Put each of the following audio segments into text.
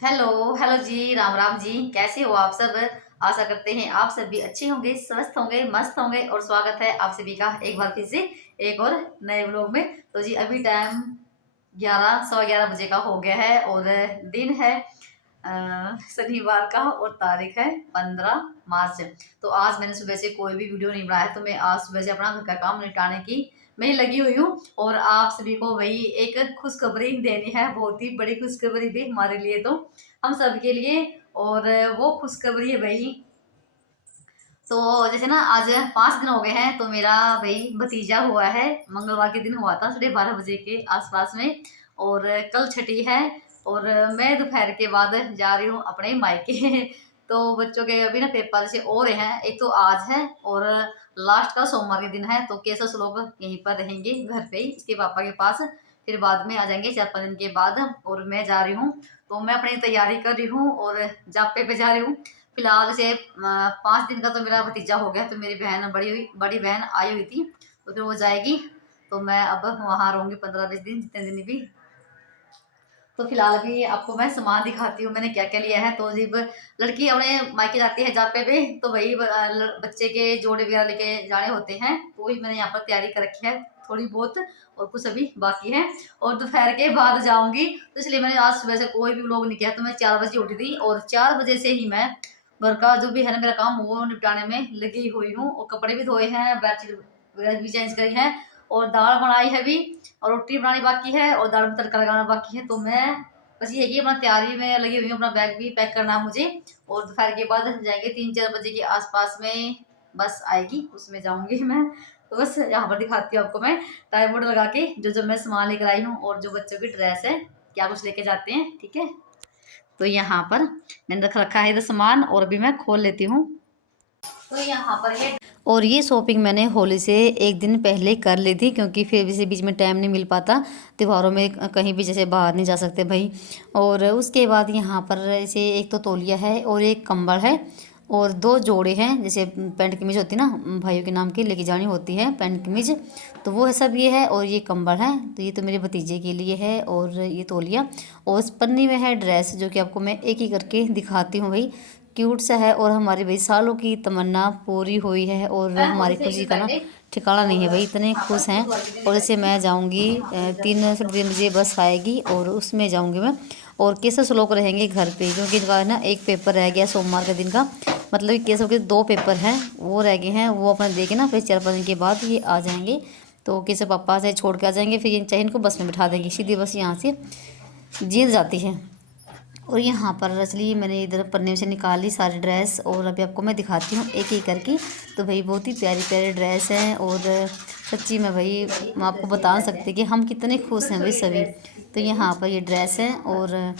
Hello hello जी, राम राम जी। कैसे हो आप सब? आशा करते हैं आप सब भी अच्छे होंगे, स्वस्थ होंगे, मस्त होंगे। और स्वागत है आप सभी का एक बार फिर से एक और नए व्लॉग में। तो जी अभी टाइम 11 सवा 11 बजे का हो गया है और दिन है शनिवार का और तारीख है 15 मार्च। तो आज मैंने सुबह से कोई भी वीडियो नहीं बनाया है, तो मैं आज सुबह से अपना घर का काम निपटाने की मैं लगी हुई हूँ। और आप सभी को वही एक खुशखबरी देनी है, बहुत ही बड़ी खुशखबरी भी हमारे लिए, तो हम सबके लिए। और वो खुशखबरी है भाई, तो जैसे ना आज 5 दिन हो गए हैं, तो मेरा भाई भतीजा हुआ है। मंगलवार के दिन हुआ था 12:30 बजे के आसपास में। और कल छठी है और मैं दोपहर के बाद जा रही हूँ अपने मायके। तो बच्चों के अभी ना पेपर से हो रहे हैं, एक तो आज है और लास्ट का सोमवार के दिन है। तो कैसे लोग यहीं पर रहेंगे घर पे ही इसके पापा के पास, फिर बाद में आ जाएंगे 4-5 दिन के बाद। और मैं जा रही हूँ, तो मैं अपनी तैयारी कर रही हूँ और जापे पे जा रही हूँ। फिलहाल से 5 दिन का तो मेरा भतीजा हो गया, तो मेरी बहन बड़ी बहन आई हुई थी, तो फिर वो जाएगी। तो मैं अब वहाँ रहूँगी 15-20 दिन, जितने दिन भी। तो फिलहाल अभी आपको मैं सामान दिखाती हूँ मैंने क्या क्या लिया है। तो जब लड़की अपने मायके जाती है जापे पे, तो वही बच्चे के जोड़े वगैरह लेके जाने होते हैं, तो वही मैंने यहाँ पर तैयारी कर रखी है थोड़ी बहुत, और कुछ अभी बाकी है। और दोपहर के बाद जाऊंगी, तो इसलिए मैंने आज सुबह से कोई भी व्लॉग नहीं किया। तो मैं 4 बजे उठी थी और 4 बजे से ही मैं घर का जो भी है ना मेरा काम वो निपटाने में लगी हुई हूँ। और कपड़े भी धोए हैं, बेडशीट वगैरह भी चेंज करी है, और दाल बनाई है भी, और रोटी बनानी बाकी है, और दाल में तड़का लगाना बाकी है। तो मैं बस ये है कि अपना तैयारी में लगी हुई हूँ, अपना बैग भी पैक करना है मुझे। और दोपहर के बाद जाएंगे 3-4 बजे के आसपास में बस आएगी, उसमें जाऊंगी मैं। तो बस यहाँ पर दिखाती हूँ आपको मैं टाइम बोर्ड लगा के जो जो मैं सामान लेकर आई हूँ, और जो बच्चों की ड्रेस है क्या कुछ लेके जाते हैं, ठीक है। तो यहाँ पर मैंने रख रखा है इधर सामान, और अभी मैं खोल लेती हूँ। तो यहाँ पर ये, और ये शॉपिंग मैंने होली से एक दिन पहले कर ली थी, क्योंकि फिर इसी बीच में टाइम नहीं मिल पाता त्योहारों में, कहीं भी जैसे बाहर नहीं जा सकते भाई। और उसके बाद यहाँ पर ऐसे एक तो तौलिया है और एक कंबल है, और 2 जोड़े हैं, जैसे पैंट कमीज होती है ना, भाइयों के नाम की लेके जानी होती है पैंट कमीज, तो वो है सब ये है। और ये कंबल है, तो ये तो मेरे भतीजे के लिए है। और ये तौलिया, और उस पन्नी में है ड्रेस, जो कि आपको मैं एक ही करके दिखाती हूँ भाई। क्यूट सा है, और हमारी भाई सालों की तमन्ना पूरी हुई है, और हमारी खुशी का ना ठिकाना नहीं है भाई, इतने खुश हैं। और जैसे मैं जाऊंगी 3-3:30 बजे बस आएगी, और उसमें जाऊंगी मैं। और केसव लोग रहेंगे घर पे, क्योंकि इनका है ना एक पेपर रह गया सोमवार के दिन का, मतलब कि केसव के 2 पेपर हैं वो रह गए हैं, वो अपना दे के ना फिर 4-5 दिन के बाद ये आ जाएंगे। तो केसव पापा से छोड़ के आ जाएंगे, फिर ये चाहे इनको बस में बिठा देंगे, सीधी बस यहाँ से जींद जाती है। और यहाँ पर असली मैंने इधर पन्ने से निकाली सारी ड्रेस, और अभी आपको मैं दिखाती हूँ एक एक करके। तो भाई बहुत ही प्यारी प्यारी ड्रेस हैं, और सच्ची में भाई मैं आपको बता सकती कि हम कितने खुश हैं भाई सभी। तो यहाँ पर ये ड्रेस है, और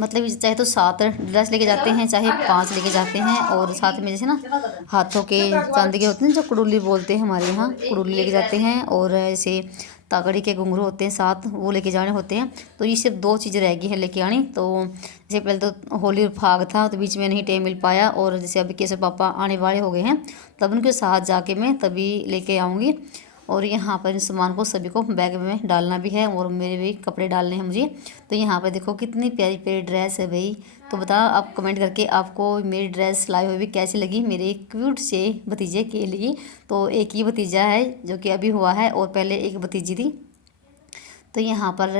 मतलब चाहे तो 7 ड्रेस लेके जाते हैं, चाहे 5 लेके जाते हैं। और साथ में जैसे ना हाथों के चांदी के होते हैं, जो कुड़ुली बोलते हैं हमारे यहाँ, कुड़ुली लेके जाते हैं। और ऐसे तागड़ी के घुंघरू होते हैं 7, वो लेके जाने होते हैं। तो ये सिर्फ 2 चीज़ें रह गई हैं लेके आनी। तो जैसे पहले तो होली और फाग था, तो बीच में नहीं टाइम मिल पाया, और जैसे अभी केसर पापा आने वाले हो गए हैं, तब उनके साथ जाके मैं तभी लेके आऊँगी। और यहाँ पर इस सामान को सभी को बैग में डालना भी है, और मेरे भी कपड़े डालने हैं मुझे। तो यहाँ पर देखो कितनी प्यारी प्यारी ड्रेस है भाई। तो बताओ आप कमेंट करके आपको मेरी ड्रेस लाई हुई भी कैसी लगी मेरे क्यूट से भतीजे के लिए। तो एक ही भतीजा है जो कि अभी हुआ है, और पहले एक भतीजी थी। तो यहाँ पर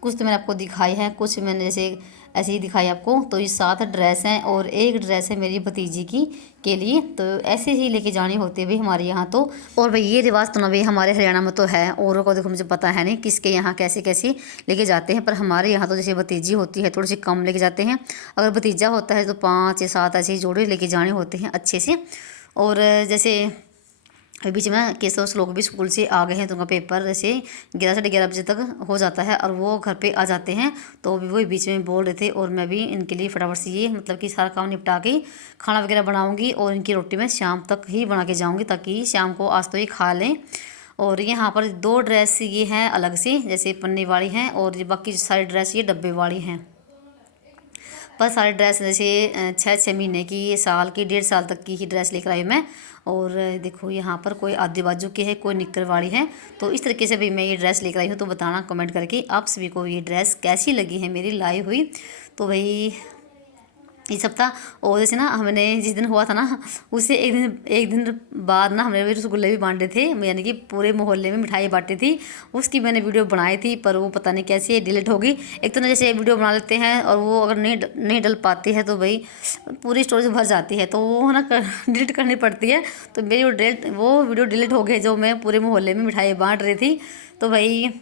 कुछ तो मैंने आपको दिखाई है, कुछ मैंने जैसे ऐसे ही दिखाई आपको। तो ये 7 ड्रेस हैं, और एक ड्रेस है मेरी भतीजी की के लिए। तो ऐसे ही लेके जाने होते भाई हमारे यहाँ तो। और भाई ये रिवाज तो ना भाई हमारे हरियाणा में तो है, औरों को देखो मुझे पता है नहीं किसके यहाँ कैसे कैसे लेके जाते हैं, पर हमारे यहाँ तो जैसे भतीजी होती है थोड़ी सी कम लेके जाते हैं। अगर भतीजा होता है तो 5 या 7 ऐसे ही जोड़े लेके जाने होते हैं अच्छे से। और जैसे अभी बीच में केशव श्लोक भी स्कूल से आ गए हैं, तो उनका पेपर जैसे 11 साढ़े 11 बजे तक हो जाता है, और वो घर पे आ जाते हैं। तो अभी वो बीच में बोल रहे थे, और मैं भी इनके लिए फटाफट से ये मतलब कि सारा काम निपटा के खाना वगैरह बनाऊंगी, और इनकी रोटी मैं शाम तक ही बना के जाऊंगी, ताकि शाम को आज तो ये खा लें। और यहाँ पर 2 ड्रेस ये हैं अलग से, जैसे पन्नी वाली हैं, और बाकी सारी ड्रेस ये डब्बे वाली हैं। पर सारी ड्रेस जैसे 6-6 महीने की, साल की, 1.5 साल तक की ही ड्रेस लेकर आई मैं। और देखो यहाँ पर कोई आधी बाजू की है, कोई निक्कर वाली है। तो इस तरीके से भी मैं ये ड्रेस लेकर आई हूँ। तो बताना कमेंट करके आप सभी को ये ड्रेस कैसी लगी है मेरी लाई हुई। तो भाई ये सब था। और जैसे ना हमने जिस दिन हुआ था ना, उससे एक दिन बाद ना हमने भी रसगुल्ले भी बांटे थे, यानी कि पूरे मोहल्ले में मिठाई बांटी थी। उसकी मैंने वीडियो बनाई थी, पर वो पता नहीं कैसे डिलीट होगी। एक तो ना जैसे वीडियो बना लेते हैं और वो अगर नहीं डल पाती है तो भाई पूरी स्टोरेज भर जाती है, तो वो है ना डिलीट करनी पड़ती है। तो मेरी वो वीडियो डिलीट हो गई जो मैं पूरे मोहल्ले में मिठाई बांट रही थी। तो भाई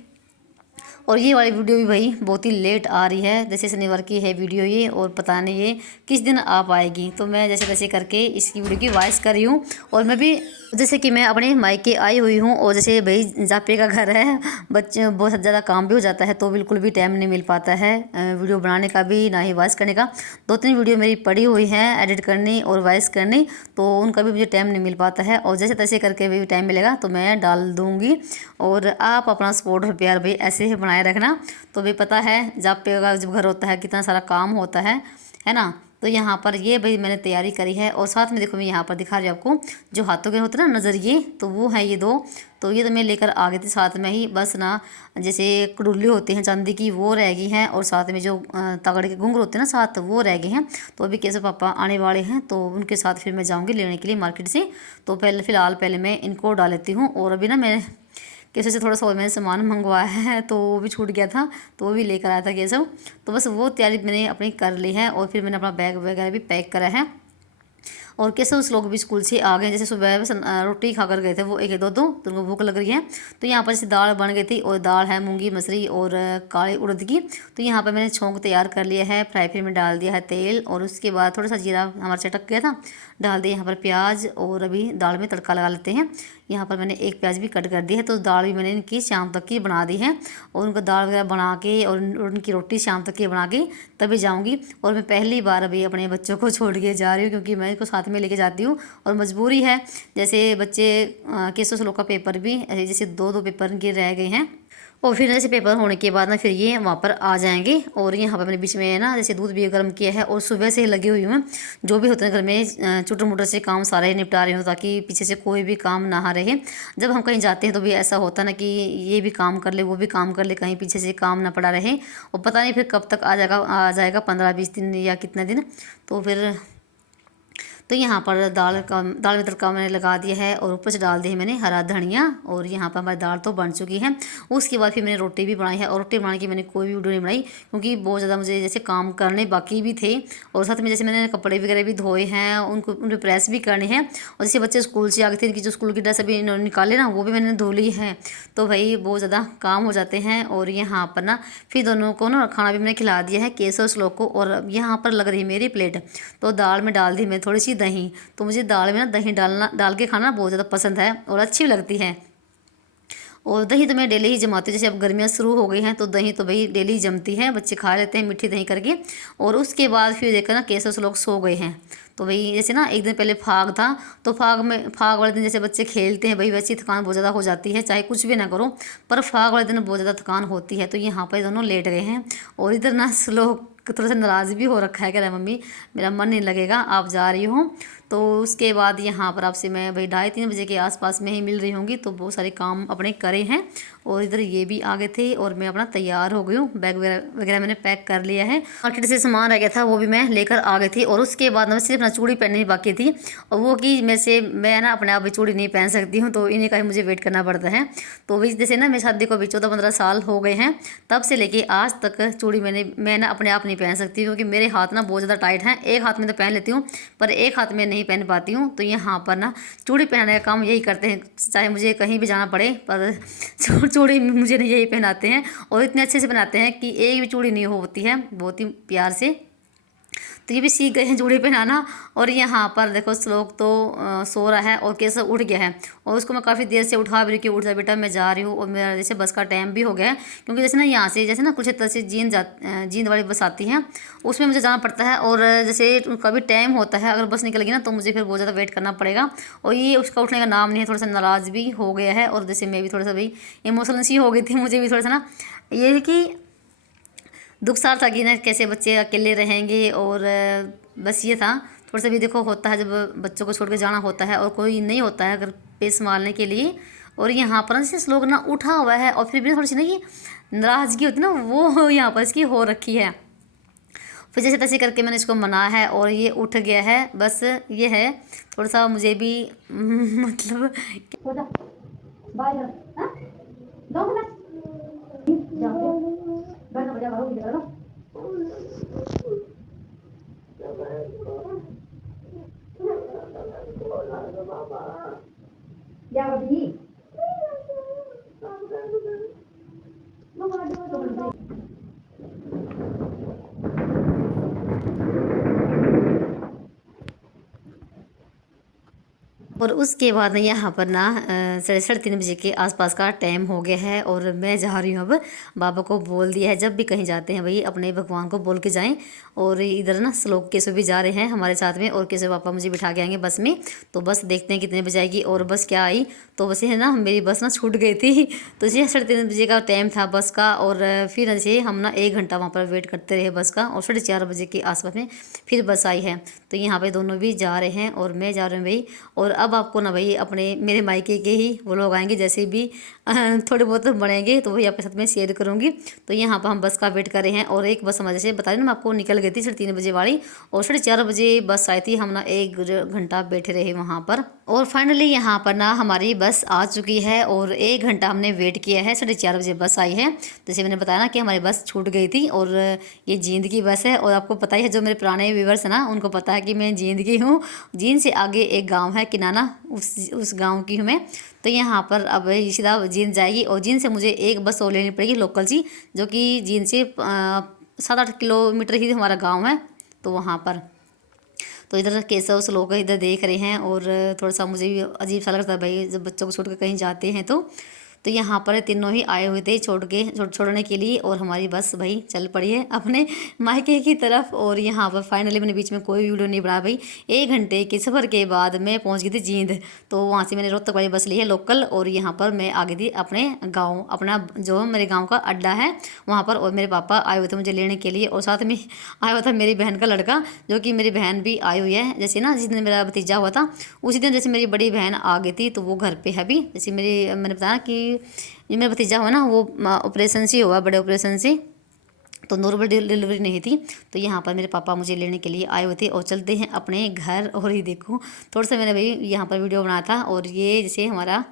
और ये वाली वीडियो भी भाई बहुत ही लेट आ रही है, जैसे शनिवार की है वीडियो ये, और पता नहीं ये किस दिन आ पाएगी। तो मैं जैसे तैसे करके इसकी वीडियो की वॉइस कर रही हूँ। और मैं भी जैसे कि मैं अपने मायके आई हुई हूँ, और जैसे भाई जापे का घर है, बच्चे बहुत ज़्यादा काम भी हो जाता है, तो बिल्कुल भी टाइम नहीं मिल पाता है वीडियो बनाने का भी, ना ही वॉइस करने का। 2-3 वीडियो मेरी पड़ी हुई हैं एडिट करनी और वॉइस करनी, तो उनका भी मुझे टाइम नहीं मिल पाता है। और जैसे तैसे करके भी टाइम मिलेगा तो मैं डाल दूँगी। और आप अपना सपोर्ट और प्यार भाई ऐसे ही बनाए रखना। तो भाई पता है जापे का जब घर होता है कितना सारा काम होता है ना। तो यहाँ पर ये भाई मैंने तैयारी करी है। और साथ में देखो मैं यहाँ पर दिखा रही हूँ आपको, जो हाथों के होते हैं ना नज़रिए, तो वो है ये 2। तो ये तो मैं लेकर आ गई थी साथ में ही, बस ना जैसे कड़ुल्ली होती हैं चांदी की, वो रह गई हैं। और साथ में जो तगड़े के घुंघरू होते हैं ना साथ, वो रह गए हैं। तो अभी कैसे पापा आने वाले हैं, तो उनके साथ फिर मैं जाऊँगी लेने के लिए मार्केट से। तो फ़िलहाल मैं इनको डाल लेती हूँ। और अभी ना मैं कैसे से थोड़ा सा और मैंने सामान मंगवाया है, तो वो भी छूट गया था, तो वो भी लेकर आया था कैसे। तो बस वो तैयारी मैंने अपनी कर ली है। और फिर मैंने अपना बैग वगैरह भी पैक करा है। और कैसे उस लोग भी स्कूल से आ गए, जैसे सुबह रोटी खा कर गए थे वो 1-2, तो उनको भूख लग रही है। तो यहाँ पर जैसे दाल बन गई थी, और दाल है मूंगी मसरी और काली उड़द की। तो यहाँ पर मैंने छोंक तैयार कर लिया है। फ्राई पैन में डाल दिया है तेल, और उसके बाद थोड़ा सा जीरा हमारा चटक गया था, डाल दिया यहाँ पर प्याज। और अभी दाल में तड़का लगा लेते हैं। यहाँ पर मैंने एक प्याज भी कट कर दी है। तो दाल भी मैंने इनकी शाम तक की बना दी है। और उनको दाल वगैरह बना के और उनकी रोटी शाम तक की बना के तभी जाऊँगी। और मैं पहली बार अभी अपने बच्चों को छोड़ के जा रही हूँ, क्योंकि मैं इनको साथ में लेके जाती हूँ और मजबूरी है। जैसे बच्चे केसो स्लो का पेपर भी जैसे 2-2 पेपर इनके रह गए हैं। और फिर जैसे पेपर होने के बाद ना फिर ये वहाँ पर आ जाएंगे। और यहाँ पर मैंने बीच में ना जैसे दूध भी गर्म किया है, और सुबह से लगी हुई हूँ जो भी होते हैं घर में चुटर मुटर से काम सारे निपटा रही हूँ, ताकि पीछे से कोई भी काम ना रहे। जब हम कहीं जाते हैं तो भी ऐसा होता है ना कि ये भी काम कर ले वो भी काम कर ले, कहीं पीछे से काम ना पड़ा रहे। और पता नहीं फिर कब तक आ जाएगा 15-20 दिन या कितने दिन। तो फिर तो यहाँ पर दाल में तड़का मैंने लगा दिया है, और ऊपर से डाल दिया है मैंने हरा धनिया। और यहाँ पर हमारी दाल तो बन चुकी है। उसके बाद फिर मैंने रोटी भी बनाई है, और रोटी बनाने की मैंने कोई भी वीडियो नहीं बनाई, क्योंकि बहुत ज़्यादा मुझे जैसे काम करने बाकी भी थे। और साथ में जैसे मैंने कपड़े वगैरह भी धोए हैं, उनको प्रेस भी करने हैं। और जैसे बच्चे स्कूल से आ गए थे, इनकी जो स्कूल की ड्रेस अभी इन्होंने निकाले ना, वो भी मैंने धो ली है। तो भाई बहुत ज़्यादा काम हो जाते हैं। और यहाँ पर ना फिर दोनों को ना खाना भी मैंने खिला दिया है, केसर श्लोक को। और यहाँ पर लग रही मेरी प्लेट, तो दाल में डाल दी मैं थोड़ी सी दही। तो मुझे दाल में ना दही डाल के खाना बहुत ज़्यादा पसंद है और अच्छी भी लगती है। और दही तो मैं डेली ही जमाती हूँ। जैसे अब गर्मियाँ शुरू हो गई हैं, तो दही तो भाई डेली जमती है, बच्चे खा लेते हैं मीठी दही करके। और उसके बाद फिर देखकर ना कैसे लोग सो गए हैं। तो भाई जैसे ना एक दिन पहले फाग था, तो फाग वाले दिन जैसे बच्चे खेलते हैं भाई, वैसी थकान बहुत ज़्यादा हो जाती है, चाहे कुछ भी ना करो, पर फाग वाले दिन बहुत ज़्यादा थकान होती है। तो यहाँ पर दोनों लेट गए हैं। और इधर ना लोग थोड़ा सा नाराज़ भी हो रखा है, कह रहा है मम्मी मेरा मन नहीं लगेगा, आप जा रही हो। तो उसके बाद यहाँ पर आपसे मैं भाई 2:30 बजे के आसपास में ही मिल रही होंगी। तो बहुत सारे काम अपने करे हैं, और इधर ये भी आ गए थे, और मैं अपना तैयार हो गई हूँ। बैग वगैरह मैंने पैक कर लिया है। मार्केट से सामान रह गया था, वो भी मैं लेकर आ गई थी। और उसके बाद मैं सिर्फ अपना चूड़ी पहननी बाकी थी, और वो कि मैं ना अपने आप भी चूड़ी नहीं पहन सकती हूँ, तो इन्हीं का ही मुझे वेट करना पड़ता है। तो भी जैसे ना मेरी शादी को भी 14-15 साल हो गए हैं, तब से लेके आज तक चूड़ी मैं ना अपने आप नहीं पहन सकती, क्योंकि मेरे हाथ ना बहुत ज़्यादा टाइट हैं। एक हाथ में तो पहन लेती हूँ, पर एक हाथ में नहीं पहन पाती हूँ। तो यहाँ पर ना चूड़ी पहनाने का काम यही करते हैं, चाहे मुझे कहीं भी जाना पड़े, पर चूड़ी मुझे यही पहनाते हैं। और इतने अच्छे से पहनाते हैं कि एक भी चूड़ी नहीं होती है, बहुत ही प्यार से। तो ये भी सीख गए हैं चूड़ी पहनाना। और यहाँ पर देखो श्लोक तो सो रहा है, और कैसे उठ गया है, और उसको मैं काफ़ी देर से उठा भी रही कि उठ जा बेटा मैं जा रही हूँ। और मेरा जैसे बस का टाइम भी हो गया है, क्योंकि जैसे ना यहाँ से जैसे ना कुरुक्षेत्र से जींद वाली बस आती है, उसमें मुझे जाना पड़ता है। और जैसे उनका भी टाइम होता है, अगर बस निकल गई ना तो मुझे फिर बहुत ज़्यादा वेट करना पड़ेगा। और ये उसका उठने का नाम नहीं है, थोड़ा सा नाराज़ भी हो गया है। और जैसे मैं भी थोड़ा सा भाई इमोशनल सी हो गई थी, मुझे भी थोड़ा सा ना ये कि दुख सार था कि ना कैसे बच्चे अकेले रहेंगे। और बस ये था थोड़ा सा भी देखो होता है जब बच्चों को छोड़ के जाना होता है, और कोई नहीं होता है अगर पे संभालने के लिए। और यहाँ पर से लोग ना उठा हुआ है, और फिर भी थोड़ी सी ना ये नाराज़गी होती है ना, वो यहाँ पर इसकी हो रखी है। फिर जैसे तैसे करके मैंने इसको मनाया है और ये उठ गया है। बस ये है थोड़ा सा मुझे भी मतलब और उसके बाद यहाँ पर ना 3:30 बजे के आसपास का टाइम हो गया है और मैं जा रही हूँ अब। बाबा को बोल दिया है जब भी कहीं जाते हैं भाई अपने भगवान को बोल के जाएं। और इधर ना श्लोक केशव भी जा रहे हैं हमारे साथ में और केशव पापा मुझे बिठा के आएंगे बस में। तो बस देखते हैं कितने बजे आएगी। और बस क्या आई तो वैसे है ना मेरी बस ना छूट गई थी। तो जैसे 3:30 बजे का टाइम था बस का और फिर जैसे हम ना 1 घंटा वहाँ पर वेट करते रहे बस का और 4:30 बजे के आसपास में फिर बस आई है। तो यहाँ पे दोनों भी जा रहे हैं और मैं जा रही हूँ भाई। और अब आपको ना भाई अपने मेरे मायके के ही वो लोग आएंगे जैसे भी थोड़े बहुत बनेंगे तो वही आपके साथ में शेयर करूँगी। तो यहाँ पर हम बस का वेट कर रहे हैं और एक बस हमारे जैसे बता रही ना मैं आपको निकल गई थी 3:30 बजे वाली और 4:30 बजे बस आई थी। हम ना 1 घंटा बैठे रहे वहाँ पर और फाइनली यहाँ पर ना हमारी बस आ चुकी है और 1 घंटा हमने वेट किया है। 4:30 बजे बस आई है। जैसे मैंने बताया ना कि हमारी बस छूट गई थी और ये जींद की बस है। और आपको पता ही है जो मेरे पुराने व्यूवर्स हैं ना उनको पता है कि मैं जींद की हूँ। जींद से आगे एक गाँव है किनाना उस गाँव की हूँ मैं। तो यहाँ पर अब सीधा जींद जाएगी और जींद से मुझे एक बस और लेनी पड़ेगी लोकल सी जो कि जींद से 7-8 किलोमीटर ही हमारा गांव है। तो वहाँ पर तो इधर केशव लोग इधर देख रहे हैं और थोड़ा सा मुझे भी अजीब सा लगता है भाई जब बच्चों को छोड़ कर कहीं जाते हैं। तो यहाँ पर तीनों ही आए हुए थे छोड़ने के लिए और हमारी बस भाई चल पड़ी है अपने मायके की तरफ। और यहाँ पर फाइनली मैंने बीच में कोई वीडियो नहीं बनाया भाई। 1 घंटे के सफ़र के बाद मैं पहुँच गई थी जींद। तो वहाँ से मैंने रोहतक वाली बस ली है लोकल और यहाँ पर मैं आ गई थी अपने गाँव अपना जो मेरे गाँव का अड्डा है वहाँ पर। और मेरे पापा आए हुए थे मुझे लेने के लिए और साथ में आया हुआ था मेरी बहन का लड़का जो कि मेरी बहन भी आई हुई है। जैसे ना जिस दिन मेरा भतीजा हुआ था उसी दिन जैसे मेरी बड़ी बहन आ गई थी तो वो घर पे है अभी। जैसे मैंने बताया कि ये मेरा भतीजा हुआ ना वो ऑपरेशन से हुआ बड़े ऑपरेशन से तो नॉर्मल डिलीवरी नहीं थी। तो यहाँ पर मेरे पापा मुझे लेने के लिए आए हुए थे और चलते हैं अपने घर। और ये देखो थोड़ा सा मैंने भाई यहाँ पर वीडियो बनाया था और ये जैसे हमारा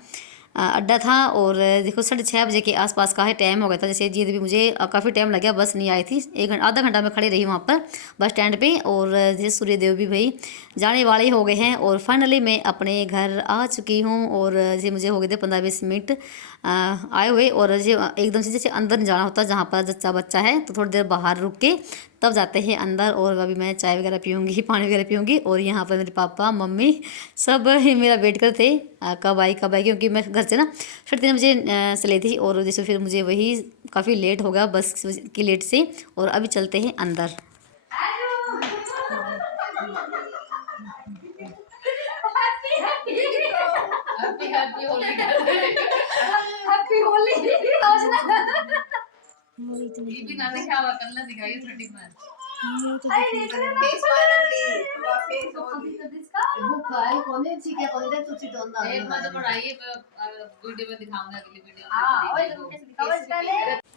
अड्डा था। और देखो 6:30 बजे के आसपास का है टाइम हो गया था। जैसे जीत भी मुझे काफ़ी टाइम लग गया बस नहीं आई थी। आधा घंटा में खड़ी रही वहाँ पर बस स्टैंड पे। और जैसे सूर्यदेव भी भाई जाने वाले हो गए हैं और फाइनली मैं अपने घर आ चुकी हूँ। और जैसे मुझे हो गए थे 15-20 मिनट आए हुए। और जैसे एकदम से जैसे अंदर जाना होता है जहाँ पर जच्चा बच्चा है तो थोड़ी देर बाहर रुक के तब जाते हैं अंदर। और अभी मैं चाय वगैरह पीऊँगी पानी वगैरह पीऊँगी। और यहाँ पर मेरे पापा मम्मी सब ही मेरा वेट करते कब आई क्योंकि मैं घर से ना 3:30 बजे चली थी। और जैसे फिर मुझे वही काफ़ी लेट हो गया बस की लेट से। और अभी चलते हैं अंदर।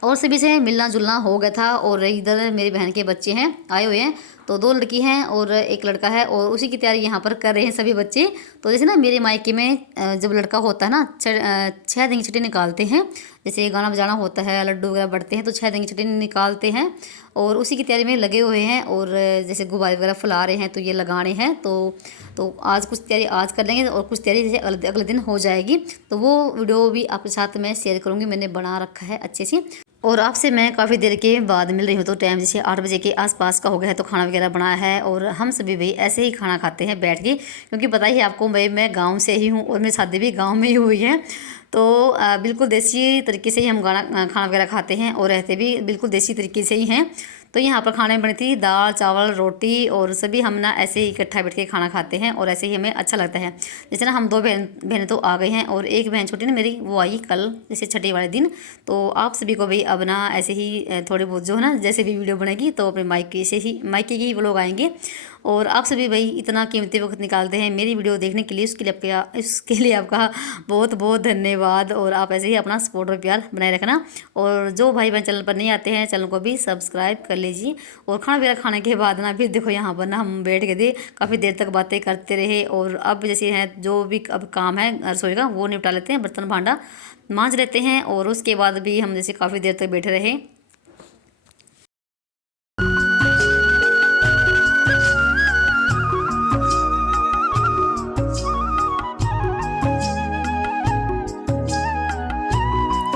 और सभी से मिलना जुलना हो गया था। और इधर मेरी बहन के बच्चे हैं आए हुए हैं तो 2 लड़की हैं और 1 लड़का है और उसी की तैयारी यहाँ पर कर रहे हैं सभी बच्चे। तो जैसे ना मेरे मायके में जब लड़का होता है ना 6 दिन की छुट्टी निकालते हैं। जैसे गाना बजाना होता है लड्डू वगैरह बढ़ते हैं तो 6 दिन की छुट्टी निकालते हैं और उसी की तैयारी में लगे हुए हैं। और जैसे गुब्बारे वगैरह फुला रहे हैं तो ये लगाने हैं। तो आज कुछ तैयारी आज कर लेंगे और कुछ तैयारी जैसे अगले दिन हो जाएगी। तो वो वीडियो भी आपके साथ मैं शेयर करूँगी। मैंने बना रखा है अच्छे से। और आपसे मैं काफ़ी देर के बाद मिल रही हूँ। तो टाइम जैसे 8 बजे के आसपास का हो गया है तो खाना वगैरह बनाया है और हम सभी भाई ऐसे ही खाना खाते हैं बैठ के क्योंकि पता ही है आपको भाई मैं गांव से ही हूँ और मेरी शादी भी गांव में ही हुई है। तो बिल्कुल देसी तरीके से ही हम खाना वगैरह खाते हैं और रहते भी बिल्कुल देसी तरीके से ही हैं। तो यहाँ पर खाने में बनी थी दाल चावल रोटी और सभी हम ना ऐसे ही इकट्ठा बैठ के खाना खाते हैं और ऐसे ही हमें अच्छा लगता है। जैसे ना हम 2 बहनें तो आ गई हैं और एक बहन छोटी ना मेरी वो आई कल जैसे छठे वाले दिन। तो आप सभी को भी अब ना ऐसे ही थोड़े बहुत जो है ना जैसे भी वीडियो बनेगी तो अपने मायके से ही मायके के ही वो लोग आएंगे और आप सभी भाई इतना कीमती वक्त निकालते हैं मेरी वीडियो देखने के लिए, उसके लिए आपका बहुत बहुत धन्यवाद। और आप ऐसे ही अपना सपोर्ट और प्यार बनाए रखना। और जो भाई बहन चैनल पर नहीं आते हैं, चैनल को भी सब्सक्राइब कर लीजिए। और खाना वगैरह खाने के बाद ना फिर देखो यहाँ पर ना हम बैठ के थे, काफ़ी देर तक बातें करते रहे। और अब जैसे है जो भी अब काम है रसोई का वो निपटा लेते हैं, बर्तन भांडा मांज लेते हैं। और उसके बाद भी हम जैसे काफ़ी देर तक बैठे रहे।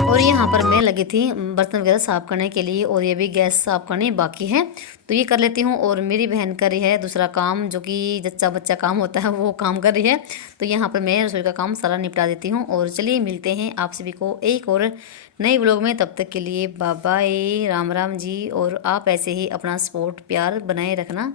और यहाँ पर मैं लगी थी बर्तन वगैरह साफ़ करने के लिए, और ये भी गैस साफ़ करनी बाकी है तो ये कर लेती हूँ। और मेरी बहन कर रही है दूसरा काम, जो कि जच्चा बच्चा काम होता है वो काम कर रही है। तो यहाँ पर मैं रसोई का काम सारा निपटा देती हूँ। और चलिए मिलते हैं आप सभी को एक और नए व्लॉग में, तब तक के लिए बाय बाय, राम राम जी। और आप ऐसे ही अपना सपोर्ट प्यार बनाए रखना।